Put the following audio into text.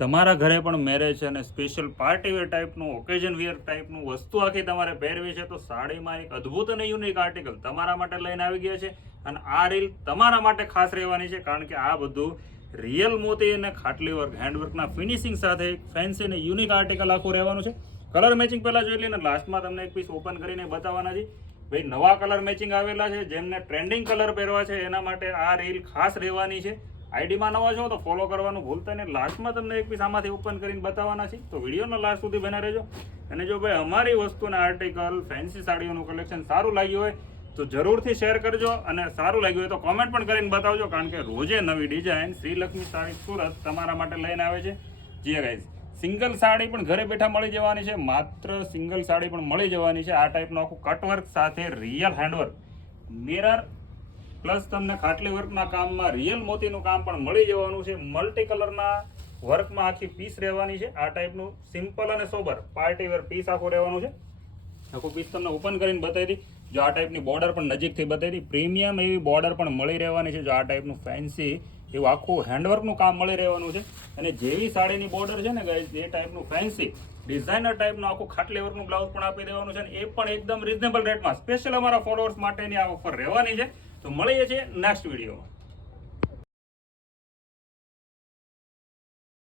તમારા ઘરે પણ મેરેજ છે અને સ્પેશિયલ પાર્ટી વેર ટાઈપનું ઓકેઝન વેર ટાઈપનું વસ્તુ આખી તમારે પહેરવી છે તો સાડીમાં એક અદ્ભુત અને યુનિક આર્ટિકલ તમારા માટે લઈને આવી ગયા છે. અને આ રીલ તમારા માટે ખાસ રહેવાની છે, કારણ કે આ બધું રિયલ મોતી અને ખાટલી વર્ક હેન્ડવર્કના ફિનિશિંગ સાથે એક ફેન્સી અને યુનિક આર્ટિકલ આખું રહેવાનું છે. કલર મેચિંગ પહેલાં જોઈ લઈને લાસ્ટમાં તમને એક પીસ ઓપન કરીને બતાવવાના છે. ભાઈ નવા કલર મેચિંગ આવેલા છે, જેમને ટ્રેન્ડિંગ કલર પહેરવા છે એના માટે આ રીલ ખાસ રહેવાની છે. આઈડીમાં નવા છો તો ફોલો કરવાનું ભૂલતા નહીં. લાસ્ટમાં તમને એક પીસ આમાંથી ઓપન કરીને બતાવવાના છે, તો વિડીયોના લાસ્ટ સુધી બના રહેજો. અને જો ભાઈ અમારી વસ્તુના આર્ટિકલ ફેન્સી સાડીઓનું કલેક્શન સારું લાગ્યું હોય તો જરૂરથી શેર કરજો, અને સારું લાગ્યું હોય તો કોમેન્ટ પણ કરીને બતાવજો, કારણ કે રોજે નવી ડિઝાઇન શ્રીલક્ષ્મી સાડી સુરત તમારા માટે લઈને આવે છે. જી ગાઈઝ, સિંગલ સાડી પણ ઘરે બેઠા મળી જવાની છે, માત્ર સિંગલ સાડી પણ મળી જવાની છે. આ ટાઈપનું આખું કટવર્ક સાથે રિયલ હેન્ડવર્ક, મિરર પ્લસ તમને ખાટલી વર્કના કામમાં રિયલ મોતીનું કામ પણ મળી જવાનું છે. મલ્ટી કલરના વર્કમાં આખી પીસ રહેવાની છે. આ ટાઈપનું સિમ્પલ અને સોબર પાર્ટી વેર પીસ આખું રહેવાનું છે. આખું પીસ તમને ઓપન કરીને બતાવી દી. જો આ ટાઈપની બોર્ડર પણ નજીકથી બતાવી દી. પ્રીમિયમ એવી બોર્ડર પણ મળી રહેવાની છે. જો આ ટાઈપનું ફેન્સી એવું આખું હેન્ડવર્કનું કામ મળી રહેવાનું છે. અને જેવી સાડીની બોર્ડર છે ને ગાઈઝ, એ ટાઈપનું ફેન્સી ડિઝાઇનર ટાઈપનું આખું ખાટલી વર્કનું બ્લાઉઝ પણ આપી દેવાનું છે. અને એ પણ એકદમ રિઝનેબલ રેટમાં સ્પેશિયલ અમારા ફોલોઅર્સ માટેની આ ઓફર રહેવાની છે. તો મળીએ છીએ નેક્સ્ટ વિડીયોમાં.